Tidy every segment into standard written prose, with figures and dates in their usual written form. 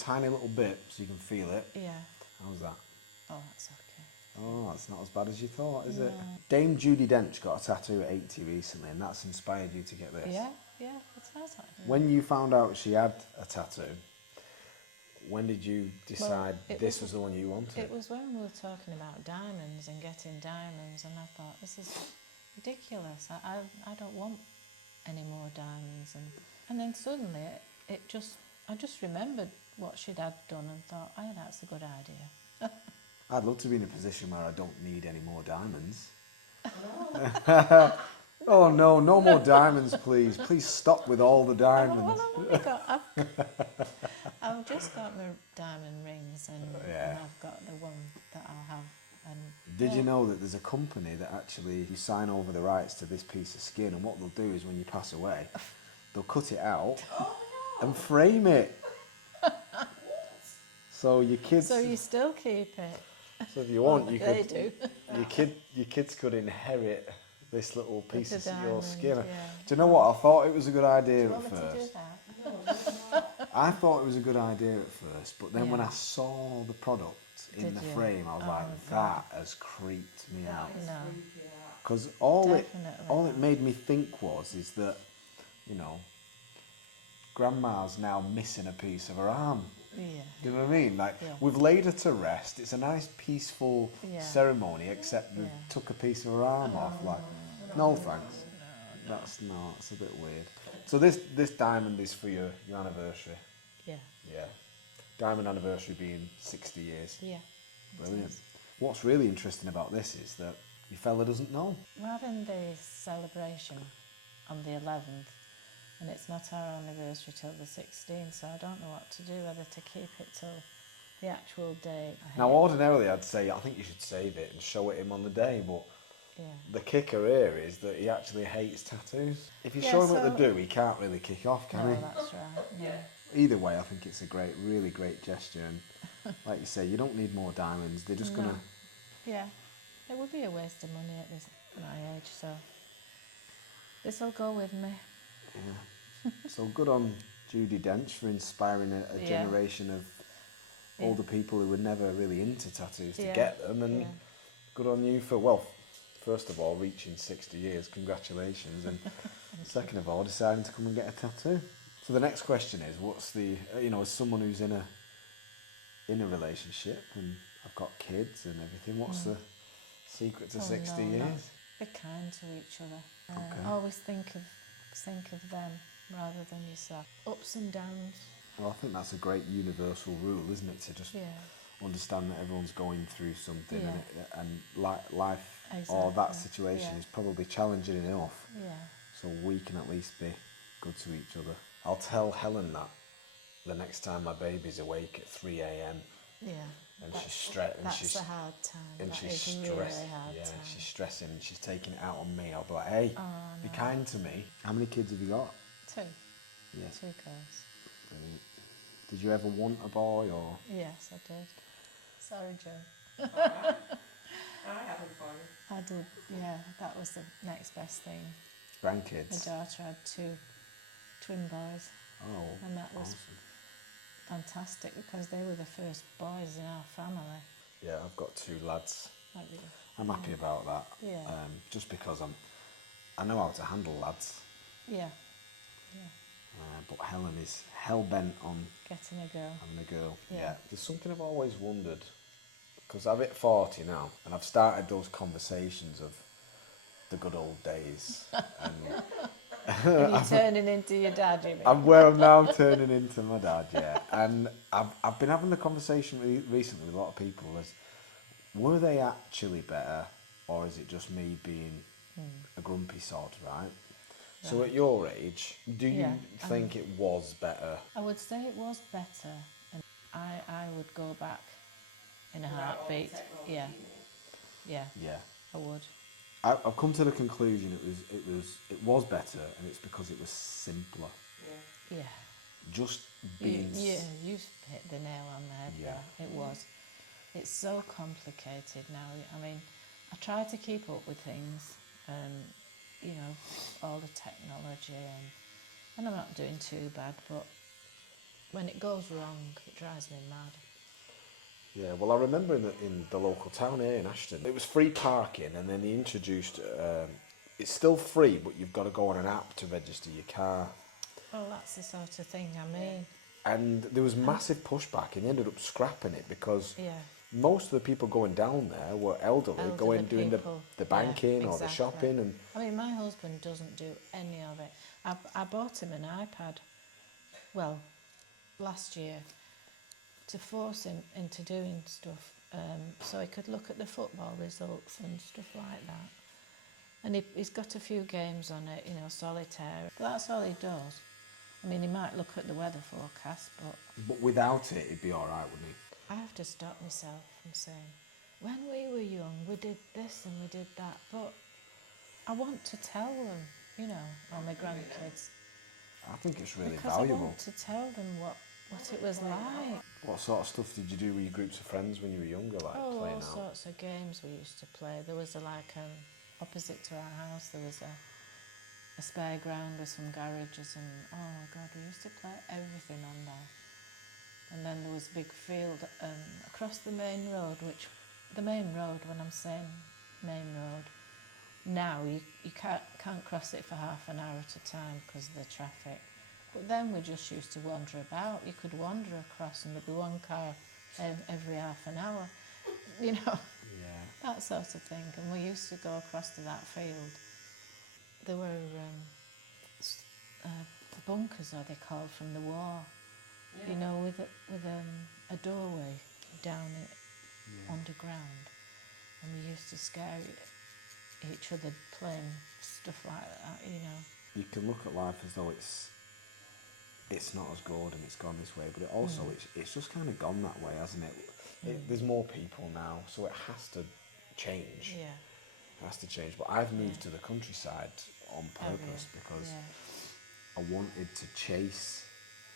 tiny little bit so you can feel it. Yeah. How's that? Oh, that's okay. Oh, that's not as bad as you thought, is it? No. Dame Judy Dench got a tattoo at 80 recently, and that's inspired you to get this. Yeah, it sounds like it. When you found out she had a tattoo, when did you decide this was the one you wanted? It was when we were talking about diamonds and getting diamonds, and I thought, this is ridiculous. I don't want any more diamonds. And then suddenly I just remembered what she'd had done and thought, oh, that's a good idea. I'd love to be in a position where I don't need any more diamonds. Oh no, no more diamonds, please. Please stop with all the diamonds. I've just got my diamond rings, and I've got the one that I'll have. And did you know that there's a company that actually you sign over the rights to this piece of skin, and what they'll do is when you pass away, they'll cut it out and frame it. So your kids. So you still keep it. So if you want, you they could. do. Your kids could inherit this little piece of diamond, your skin. yeah. Do you know what? I thought it was a good idea Do you at want me to do first. that? I thought it was a good idea at first, but then when I saw the product in the frame, I was like, that has creeped me out. No. Because all Definitely it made me think is that, you know, Grandma's now missing a piece of her arm. Yeah. Do you know what I mean? Like, we've laid her to rest. It's a nice, peaceful ceremony, except we took a piece of her arm off. Like, no thanks. That's not. It's a bit weird. So this diamond is for your anniversary. Yeah. Yeah. Diamond anniversary being 60 years. Yeah. Brilliant. What's really interesting about this is that your fella doesn't know. We're having the celebration on the 11th, and it's not our anniversary till the 16th, so I don't know what to do, whether to keep it till the actual day. Now, ordinarily I'd say, I think you should save it and show it him on the day, but the kicker here is that he actually hates tattoos. If you show him at the do, he can't really kick off, can he? No, that's right, yeah. Either way, I think it's a really great gesture, and like you say, you don't need more diamonds, they're just gonna... Yeah, it would be a waste of money at my age, so this will go with me. Yeah. So good on Judy Dench for inspiring a generation of older people who were never really into tattoos to get them, and good on you for, well, first of all, reaching 60 years, congratulations, and second of all, deciding to come and get a tattoo. So the next question is, what's the, you know, as someone who's in a relationship and I've got kids and everything, what's the secret to 60 years? Be kind to each other. Okay. Always think of them rather than yourself. Ups and downs. Well, I think that's a great universal rule, isn't it? To just understand that everyone's going through something, and life or that situation is probably challenging enough. Yeah. So we can at least be good to each other. I'll tell Helen that the next time my baby's awake at 3 a.m. Yeah. And she's stressing. That's a hard time. And that she's is a stressing. really hard time. She's stressing and she's taking it out on me. I'll be like, hey, be kind to me. How many kids have you got? 2. Yeah. 2 girls. Brilliant. Did you ever want a boy or? Yes, I did. Sorry, Joe. I haven't for you. I did, yeah. That was the next best thing. Grandkids? My daughter had 2 twin boys. Oh, and that was fantastic because they were the first boys in our family. Yeah, I've got 2 lads. Like, I'm happy about that. Yeah. Just because I know how to handle lads. Yeah. Yeah. But Helen is hell-bent on getting a girl. Having a girl. Yeah. There's something I've always wondered, because I've hit 40 now, and I've started those conversations of the good old days. And are you turning into your dad, you mean? I'm now turning into my dad, yeah. And I've been having the conversation recently with a lot of people as, were they actually better, or is it just me being a grumpy sod, right? So at your age, do you think it was better? I would say it was better, and I would go back in a heartbeat. Yeah. Yeah. Yeah. I would. I've come to the conclusion it was better, and it's because it was simpler. Yeah. Yeah. Just being. You've hit the nail on the head there. It was. It's so complicated now. I mean, I try to keep up with things, you know, all the technology, and I'm not doing too bad, but when it goes wrong, it drives me mad. Yeah, well, I remember in the local town here in Ashton, it was free parking, and then they introduced, it's still free, but you've got to go on an app to register your car. Well, that's the sort of thing I mean. And there was massive pushback, and they ended up scrapping it because Yeah. most of the people going down there were elderly going doing people. the banking Yeah, or the exactly. shopping. And I mean, my husband doesn't do any of it. I bought him an iPad, well, last year, to force him into doing stuff, so he could look at the football results and stuff like that. And he's got a few games on it, you know, solitaire. But that's all he does. I mean, he might look at the weather forecast, but without it, it'd be all right, wouldn't it? I have to stop myself from saying, when we were young, we did this and we did that. But I want to tell them, you know, or my grandkids. I think it's really because valuable. I want to tell them what it was like. What sort of stuff did you do with your groups of friends when you were younger, like playing All out? sorts of games we used to play. There was opposite to our house, there was a spare ground with some garages, and oh God, we used to play everything on there. And then there was a big field across the main road, the main road, when I'm saying main road, now you can't cross it for half an hour at a time because of the traffic. But then we just used to wander about. You could wander across and there'd be one car every half an hour, you know, that sort of thing. And we used to go across to that field. There were bunkers, are they called, from the war, you know, with a doorway down it underground. And we used to scare each other playing stuff like that, you know. You can look at life as though it's not as good and it's gone this way, but it also it's just kind of gone that way, hasn't it? There's more people now, so it has to change. Yeah. It has to change. But I've moved to the countryside on purpose because I wanted to chase,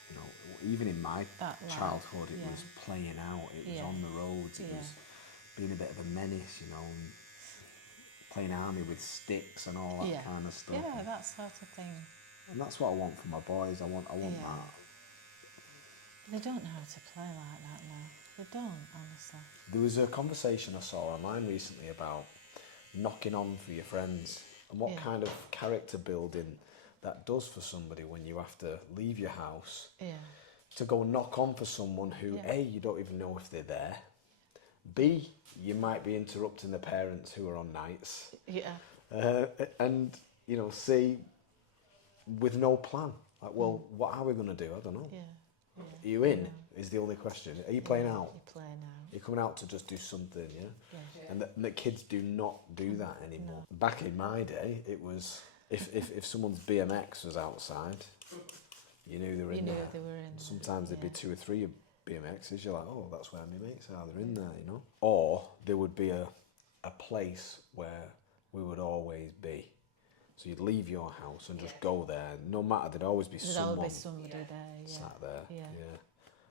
you know, even in my childhood, it was playing out, it was on the roads, it was being a bit of a menace, you know, and playing army with sticks and all that kind of stuff. Yeah, that sort of thing. And that's what I want for my boys. I want that. They don't know how to play like that now. They don't, honestly. There was a conversation I saw online recently about knocking on for your friends and what kind of character building that does for somebody when you have to leave your house to go knock on for someone who, A, you don't even know if they're there, B, you might be interrupting the parents who are on nights, and, you know, C, with no plan. Like, well, what are we going to do? I don't know. Are you in? Is the only question. Are you playing out? You're playing out. You're coming out to just do something, And the kids do not do that anymore. No. Back in my day, it was if someone's BMX was outside, you knew they were in there. They were in. Sometimes there'd be 2 or 3 BMXs. You're like, oh, that's where my mates are. They're in there, you know. Or there would be a place where we would always be. So you'd leave your house and just go there. No matter, there'd always be someone somebody there, sat there,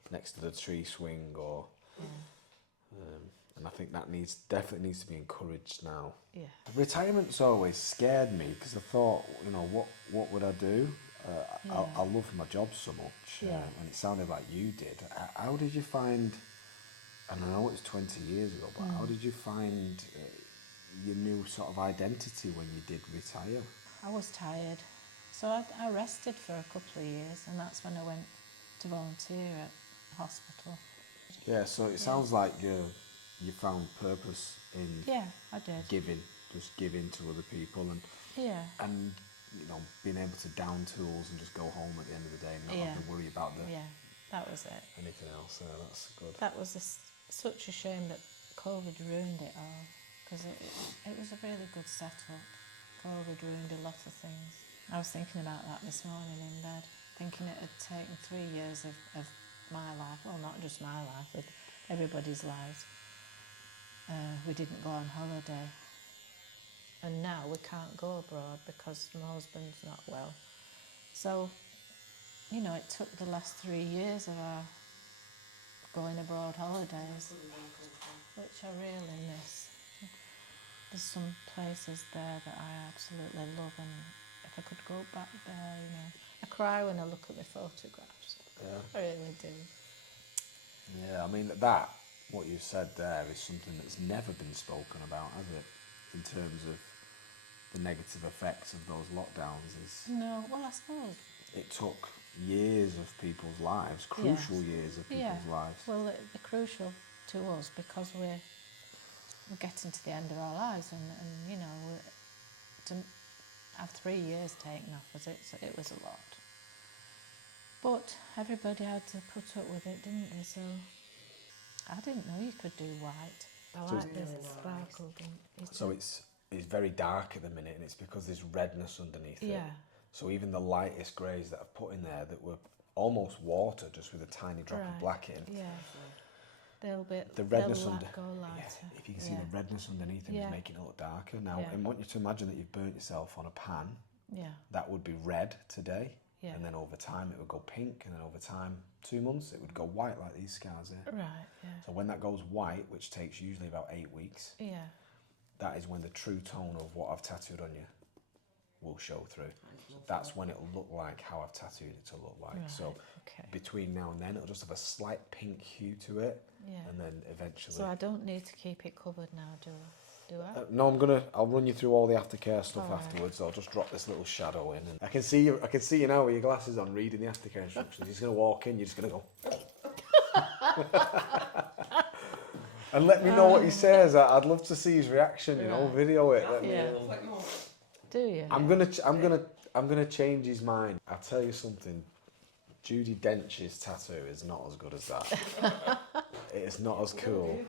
next to the tree swing, or. And I think that definitely needs to be encouraged now. Yeah. Retirement's always scared me because I thought, you know, what would I do? I love my job so much, and it sounded like you did. How did you find? And I know it was 20 years ago, but how did you find your new sort of identity when you did retire? I was tired, so I rested for a couple of years, and that's when I went to volunteer at hospital. Yeah, so it sounds like you found purpose in I did. giving to other people, and you know, being able to down tools and just go home at the end of the day and not have to worry about that was it. Anything else. That's good. That was such a shame that COVID ruined it all, because it was a really good setup. COVID ruined a lot of things. I was thinking about that this morning in bed, thinking it had taken 3 years of my life, well, not just my life, with everybody's lives. We didn't go on holiday, and now we can't go abroad because my husband's not well. So, you know, it took the last 3 years of our going abroad holidays, which I really miss. There's some places there that I absolutely love, and if I could go back there, you know. I cry when I look at the photographs. I really do. Yeah, I mean, what you said there is something that's never been spoken about, has it? In terms of the negative effects of those lockdowns. No, well, I suppose It took years of people's lives, crucial years of people's lives. Well, they're crucial to us because we're getting to the end of our lives, and you know, to have 3 years taken off us, it was a lot. But everybody had to put up with it, didn't they? So I didn't know you could do white. I So like this sparkle. So it's very dark at the minute, and it's because there's redness underneath it. Yeah. So even the lightest greys that I've put in there that were almost water, just with a tiny drop of black in. Yeah. They'll the redness go under. lighter. Yeah, if you can see the redness underneath it, is making it look darker. Now, I want you to imagine that you've burnt yourself on a pan. Yeah. That would be red today. Yeah. And then over time it would go pink, and then over time, 2 months, it would go white like these scars here. Right, yeah. So when that goes white, which takes usually about 8 weeks, that is when the true tone of what I've tattooed on you will show through. That's when it'll look like how I've tattooed it to look like. Right, so between now and then, it'll just have a slight pink hue to it, and then eventually... So I don't need to keep it covered now, do I? No, I'll run you through all the aftercare stuff afterwards. I'll just drop this little shadow in, and I can see you now with your glasses on, reading the aftercare instructions. You're just gonna walk in. You're just gonna go, and let me know what he says. I'd love to see his reaction. You know, video it. Let me. Do you? I'm gonna change his mind. I'll tell you something. Judy Dench's tattoo is not as good as that. It is not as cool.